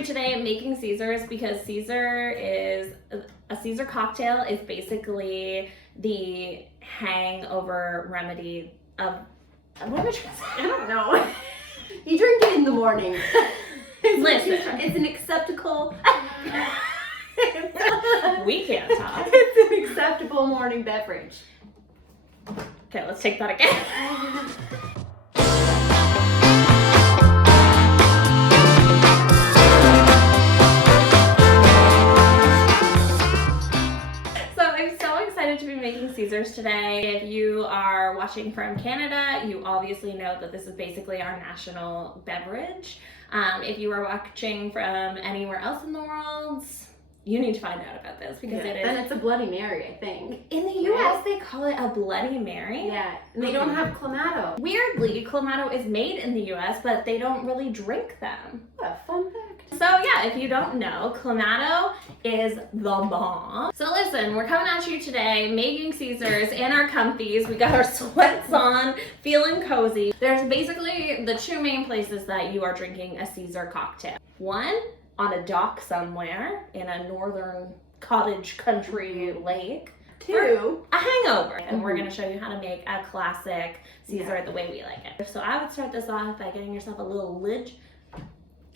you today making Caesars because a Caesar cocktail is basically the hangover remedy of, what am I trying to say? I don't know. You drink it in the morning. Listen. It's an acceptable... We can't talk. It's an acceptable morning beverage. Okay, let's take that again. To be making Caesars today. If you are watching from Canada, you obviously know that this is basically our national beverage. If you are watching from anywhere else in the world, you need to find out about this because it is. And it's a Bloody Mary, I think. In the US, they call it a Bloody Mary. Yeah, and they don't have Clamato. Weirdly, Clamato is made in the US, but they don't really drink them. What a fun fact. So yeah, if you don't know, Clamato is the bomb. So listen, we're coming at you today making Caesars in our comfies. We got our sweats on, feeling cozy. There's basically the two main places that you are drinking a Caesar cocktail. One, on a dock somewhere in a northern cottage country lake. Two, a hangover. And we're gonna show you how to make a classic Caesar the way we like it. So I would start this off by getting yourself a little lidge.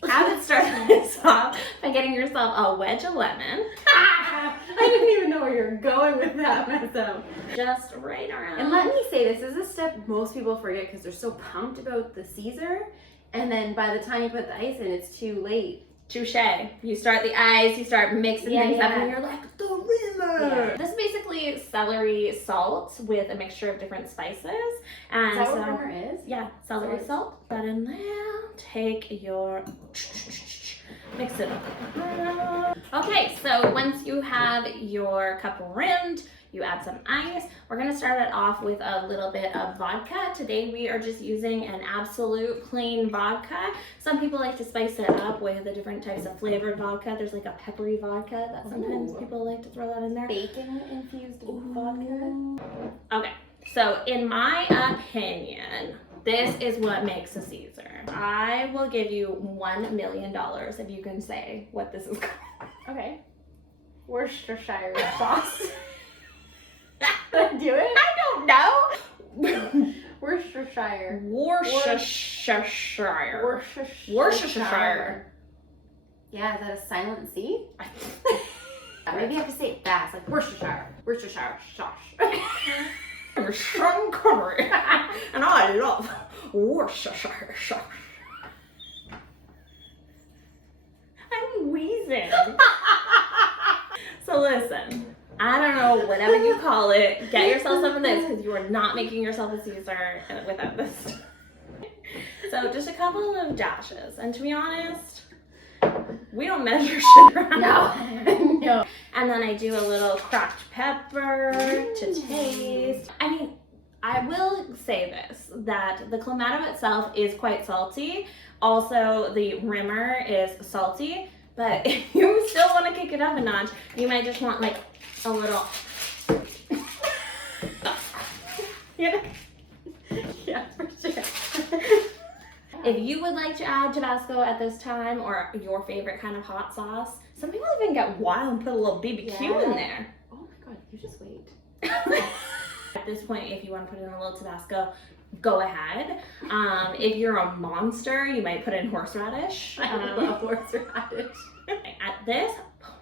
I would start this off by getting yourself a wedge of lemon. I didn't even know where you're going with that myself. Just right around. And let me say, this is a step most people forget because they're so pumped about the Caesar. And then by the time you put the ice in, it's too late. Touche. You start the ice, you start mixing things up, and you're like, the rimmer. Yeah. This is basically celery-salt with a mixture of different spices. And is that what rimmer is? Yeah, celery-salt. Put that in there. Take your... Mix it up. Okay, so once you have your cup rimmed, you add some ice. We're gonna start it off with a little bit of vodka. Today we are just using an absolute plain vodka. Some people like to spice it up with the different types of flavored vodka. There's like a peppery vodka that sometimes people like to throw that in there. Bacon infused vodka. Okay, so in my opinion, this is what makes a Caesar. I will give you $1 million if you can say what this is called. Okay. Worcestershire sauce. Do it? I don't know. Worcestershire. Worcestershire. Worcestershire. Yeah, is that a silent C? Maybe you have to say it fast, like Worcestershire. Worcestershire sauce. Some curry, and I love Worcestershire sauce. I'm wheezing. So listen. I don't know, whatever you call it, get yourself some of this because you are not making yourself a Caesar without this. So just a couple of dashes. And to be honest, we don't measure shit around. No. And then I do a little cracked pepper to taste. I mean, I will say this, that the Clamato itself is quite salty. Also, the rimmer is salty. But if you still want to kick it up a notch, you might just want like a little. Yeah, for sure. If you would like to add Tabasco at this time or your favorite kind of hot sauce, some people even get wild and put a little BBQ in there. Oh my god, you just wait. At this point, if you want to put in a little Tabasco, go ahead. If you're a monster, you might put in horseradish. I love horseradish. At this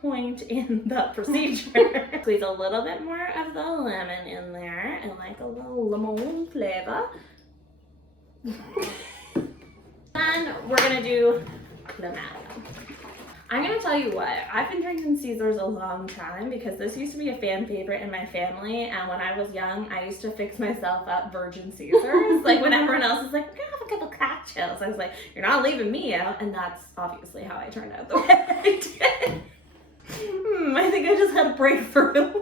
point in the procedure, squeeze a little bit more of the lemon in there and like a little lemon flavor. Then we're gonna do Clamato. I'm gonna tell you what, I've been drinking Caesars a long time because this used to be a fan favorite in my family, and when I was young, I used to fix myself up virgin Caesars. Like when everyone else was like, we're gonna have a couple cocktails, I was like, you're not leaving me out, and that's obviously how I turned out the way I did. I think I just had a breakthrough.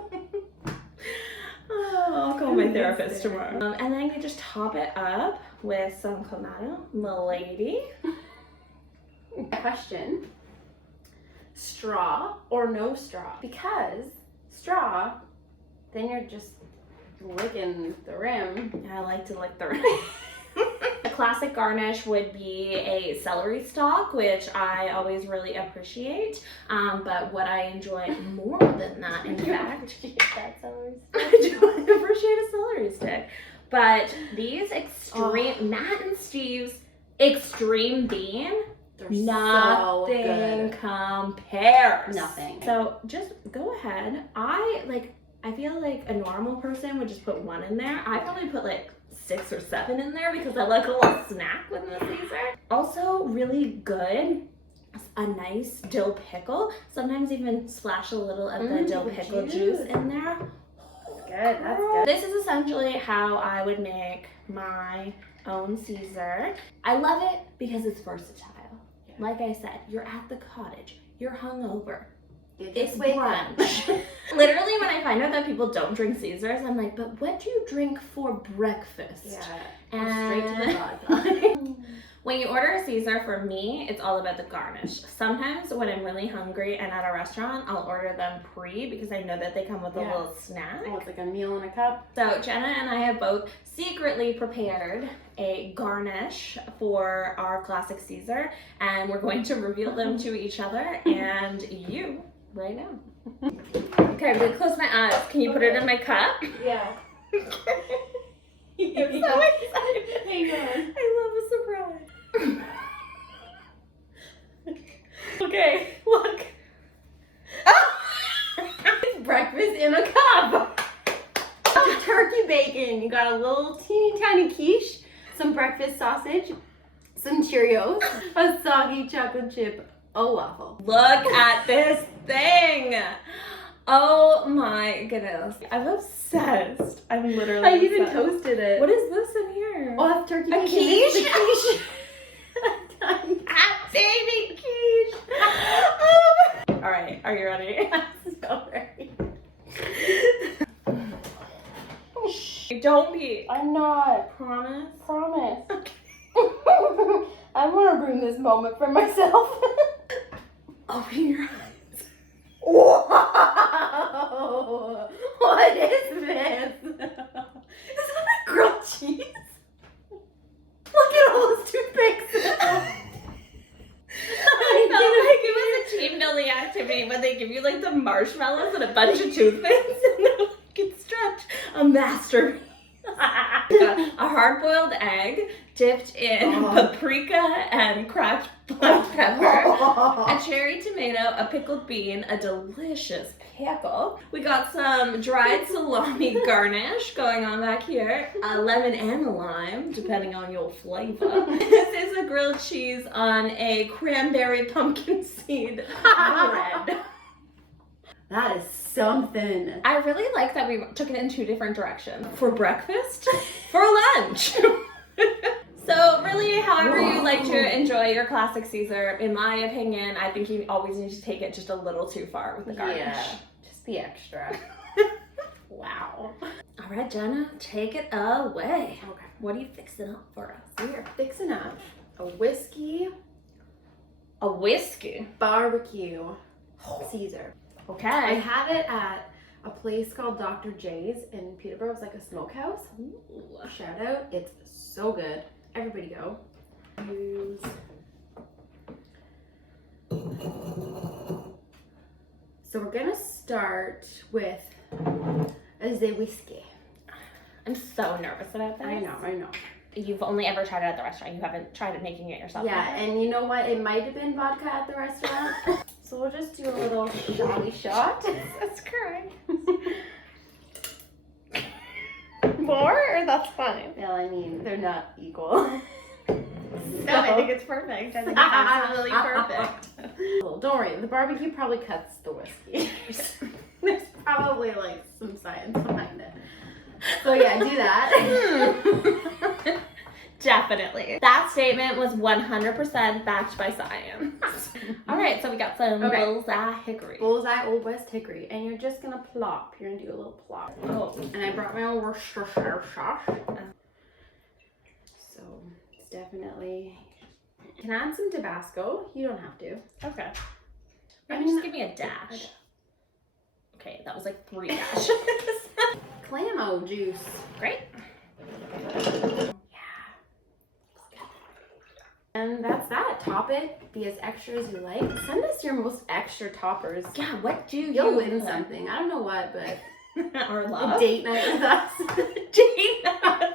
Oh, I'll call my therapist tomorrow. And then you just top it up with some Clamato, milady. Question. Straw or no straw? Because straw, then you're just licking the rim. Yeah, I like to lick the rim. classic garnish would be a celery stalk, which I always really appreciate. But what I enjoy more than that, in fact, that celery I do appreciate a celery stick. But these extreme, Matt and Steve's extreme bean, nothing compares. Nothing. So just go ahead. I feel like a normal person would just put one in there. I probably put like 6 or 7 in there because I like a little snack with the Caesar. Also really good, a nice dill pickle. Sometimes even splash a little of the dill pickle juice in there. Good, that's good. This is essentially how I would make my own Caesar. I love it because it's versatile. Yeah. Like I said, you're at the cottage, you're hungover. It's brunch. Literally, when I find out that people don't drink Caesars, I'm like, but what do you drink for breakfast? Yeah, and straight to the vodka. When you order a Caesar, for me, it's all about the garnish. Sometimes when I'm really hungry and at a restaurant, I'll order them because I know that they come with a little snack. Oh, it's like a meal in a cup. So Jenna and I have both secretly prepared a garnish for our classic Caesar, and we're going to reveal them to each other and you right now. Okay, I'm gonna close my eyes. Can you put it in my cup? Yeah. I'm so excited. Hang on. I love a surprise. Okay, look. It's breakfast in a cup. Turkey bacon. You got a little teeny tiny quiche, some breakfast sausage, some Cheerios, a soggy chocolate chip, a waffle. Look at this thing. Oh my goodness. I'm obsessed. I'm literally I even obsessed. toasted it. What is this in here? Oh, that's turkey A bacon. quiche? It's a quiche. Baby quiche. Oh. All right, are you ready? I'm so ready. Don't be. I'm not. Promise? Promise. I want to bring this moment for myself. Open your eyes. Whoa! What is this? Is that a grilled cheese? Look at all those toothpicks. I felt like it was a team building activity when they give you like the marshmallows and a bunch of toothpicks and then like it's stretch. A masterpiece. A hard-boiled egg dipped in paprika and cracked black pepper, a cherry tomato, a pickled bean, a delicious pickle. We got some dried salami garnish going on back here, a lemon and a lime, depending on your flavor. This is a grilled cheese on a cranberry pumpkin seed bread. That is something. I really like that we took it in 2 different directions. For breakfast, for lunch. So really, however you like to enjoy your classic Caesar, in my opinion, I think you always need to take it just a little too far with the garnish. Yeah, just be extra. Wow. All right, Jenna, take it away. Okay. What are you fixing up for us? We are fixing up a whiskey A whiskey. barbecue Caesar. I Okay. have it at a place called Dr. J's in Peterborough. It's like a smokehouse. Ooh. Shout out. It's so good. Everybody go. Use. So we're gonna start with the whiskey. I'm so nervous about this. I know. You've only ever tried it at the restaurant. You haven't tried it making it yourself. Yeah, and you know what? It might have been vodka at the restaurant. So we'll just do a little shotty shot. That's correct. More or that's fine? Well, I mean, they're not equal. No, I think it's perfect. I think it's absolutely perfect. Well, don't worry, the barbecue probably cuts the whiskey. There's probably like some science behind it. So yeah, do that. Definitely. That statement was 100% backed by science. All right, so we got some bullseye hickory. Bullseye Old West Hickory, and you're just gonna plop. You're gonna do a little plop. Oh. And I brought my own Worcestershire sauce. So it's definitely. You can add some Tabasco. You don't have to. Okay. I Maybe mean, just give me a dash. Okay, that was like 3 dashes. Clamato juice. Great. Yeah. And that's that. Top it. Be as extra as you like. Send us your most extra toppers. Yeah, what do you You'll win put? something. I don't know what, but Or a love? date night with us. Date night.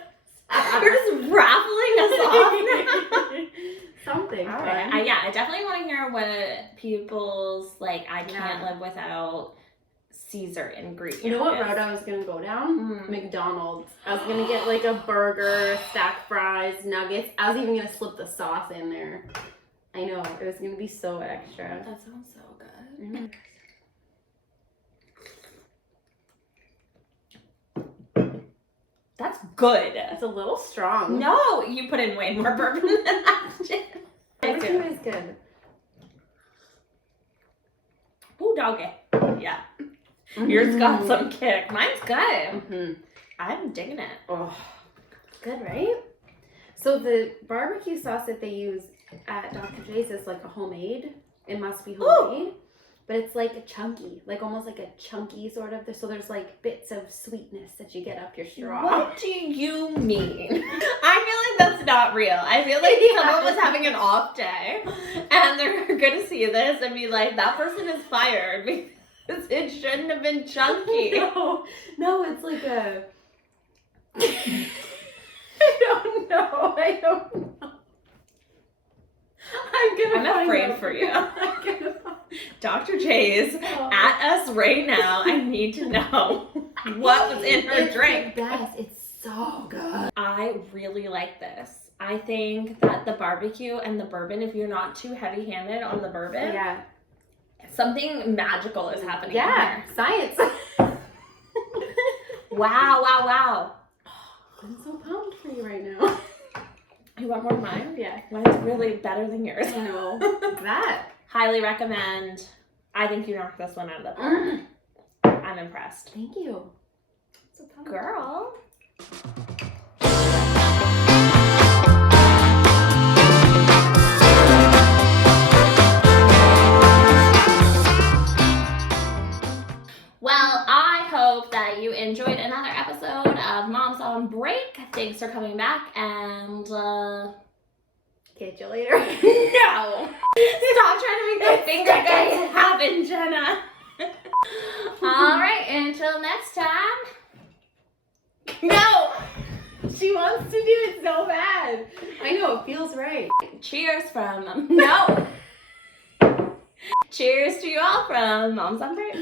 You're just raffling us off now. Something. All right. I definitely want to hear what people's, like, I can't live without Caesar ingredient. You know what road I was going to go down? McDonald's. I was going to get like a burger, stacked fries, nuggets. I was even going to slip the sauce in there. I know. It was going to be so extra. That sounds so good. That's good. It's a little strong. No, you put in way more bourbon than that. Everything is good. Ooh, doggy. Yeah. Yours got some kick. Mine's good. I'm digging it. Oh, good, right? So the barbecue sauce that they use at Dr. J's is like a homemade. It must be homemade. But it's like a chunky, like almost like a chunky sort of. So there's like bits of sweetness that you get up your straw. What do you mean? I feel like that's not real. I feel like someone was having an off day and they're going to see this and be like, that person is fired because it shouldn't have been chunky. No, it's like a... I don't know. I'm afraid for you. Dr. J's at us right now. I need to know what was in her drink. Yes, it's so good. I really like this. I think that the barbecue and the bourbon, if you're not too heavy-handed on the bourbon, something magical is happening here. Science. Wow. I'm so pumped for you right now. You want more of mine? Yeah. Mine's really better than yours. I know. That. Highly recommend. I think you knocked this one out of the park. I'm impressed. Thank you. So pumped. Girl. Well, I hope that you enjoyed another episode of Moms on Break. Thanks for coming back and catch you later. No! Stop trying to make the finger guns happen, Jenna. Alright, until next time. No! She wants to do it so bad. I know, it feels right. Cheers from... No! Cheers to you all from Moms on Break.